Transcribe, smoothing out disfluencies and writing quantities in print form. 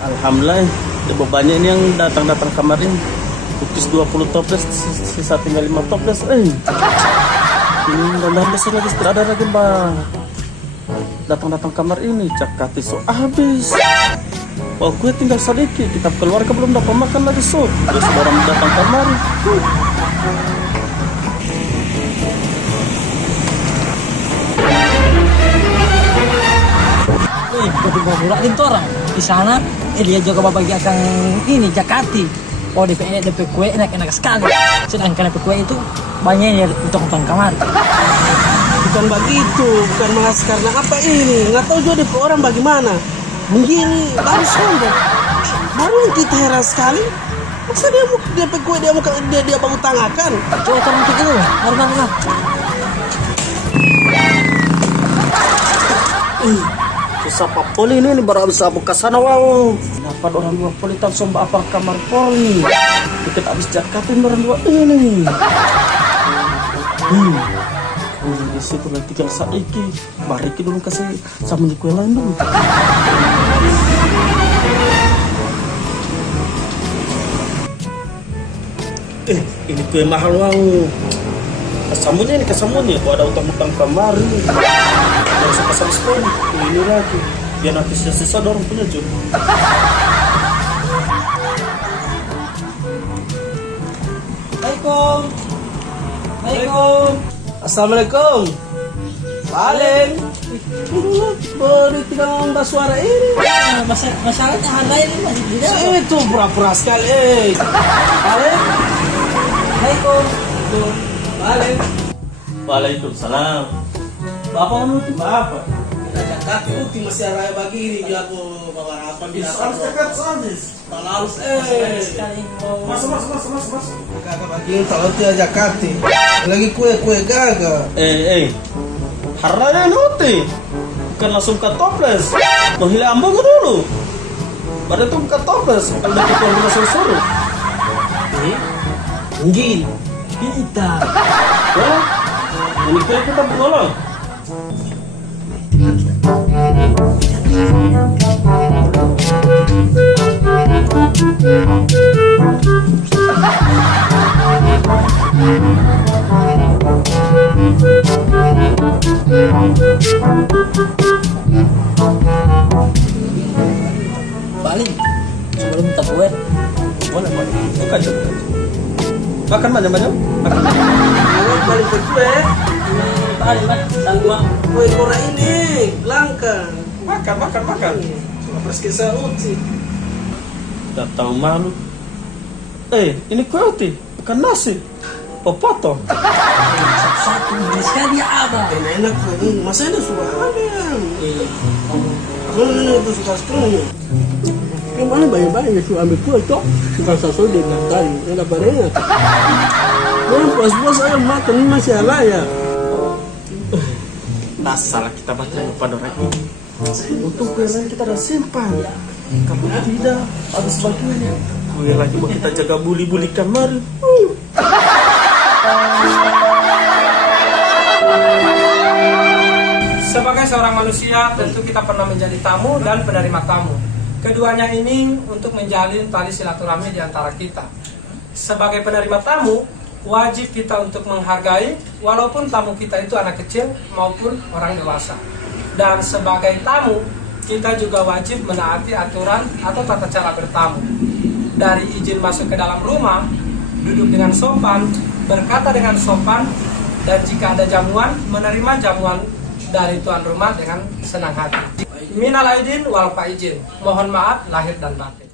Alhamdulillah, banyak ini yang datang kemarin. Kukis 20 toples, sisa tinggal 5 toples. Ini mudah-mudahan besok lagi tidak ada lagi mbak. Datang kamar ini, cakati so habis. Wah, gue tinggal sedikit, kita keluarga belum dapat makan lagi so. Terus orang datang kamar. Betul-betul itu orang di sana. Dia juga bagi akan ini Jakati. Oh, DP kue enak sekali. Sedangkan DP kue itu banyak yang utang kamar. Bukan begitu, bukan malas karena apa ini? Nggak tahu juga DP orang bagaimana. Mungkin baru sombong. Baru kita heran sekali. Masa dia DP kue dia mau utangakan? Coba taruh itu dulu. Harus. Susah Pak Poli ini baru habis abu kesana wow. Kenapa orang dua poli langsung apa kamar poli? Kita habis jakatin orang dua ini. Di situ nanti kalau saiki, bariki dulu kasih sama kue lain dulu. Ini kue mahal wow. Kesamunya, kok ada utang-utang kamar ini. Yang sepasang sekali, ini lagi. Biar nanti sisa-sisa dorong punya juga. Assalamualaikum. Assalamualaikum. Balen. Baru tidak ada suara ini. Masalahnya harga ini masih di dalam. Itu pura-pura sekali. Balen. Assalamualaikum. Balen. Waalaikumsalam. Bapak menutup apa? Kaki uti masih raya bagi ini aku bawa apa binatang. Dekat sadis. Harus Masuk. kakak bagi kalau tidak jakati. Lagi kue gaga. Haranya nuti. Bukan langsung ke toples. Mau hilang ambung dulu. Baru itu ke toples. Kalau udah kita langsung suruh. Mungkin Kita. Wah, ini kita bertolong. Balik. Sebelum minta kue. Boleh. Bukan juga. Makan banyak. balik ke kue. Balik sama Kue kora ini langka. Makan. Pas kisah uti. Tidak tahu malu. Ini kue uti, bukan nasi. Potong. satu sekali ada. Enak kue ini. Masa ini suka ada yang. Ini itu suka sekali. Kemana banyak-banyak suka ambil kue toh. Suka sasol di tadi. Enak banget. Puas-puas ayo makan ini masih ala ya. Tak salah kita baca pada orang ini. Untuk kue lain kita ada simpan. Kalau tidak, harus bagiannya. Kue lagi mau kita jaga buli-buli kamar. Sebagai seorang manusia, tentu kita pernah menjadi tamu dan penerima tamu. Keduanya ini untuk menjalin tali silaturahmi di antara kita. Sebagai penerima tamu, wajib kita untuk menghargai walaupun tamu kita itu anak kecil maupun orang dewasa. Dan sebagai tamu, kita juga wajib menaati aturan atau tata cara bertamu. Dari izin masuk ke dalam rumah, duduk dengan sopan, berkata dengan sopan, dan jika ada jamuan, menerima jamuan dari tuan rumah dengan senang hati. Minal aidin wal faizin. Mohon maaf lahir dan batin.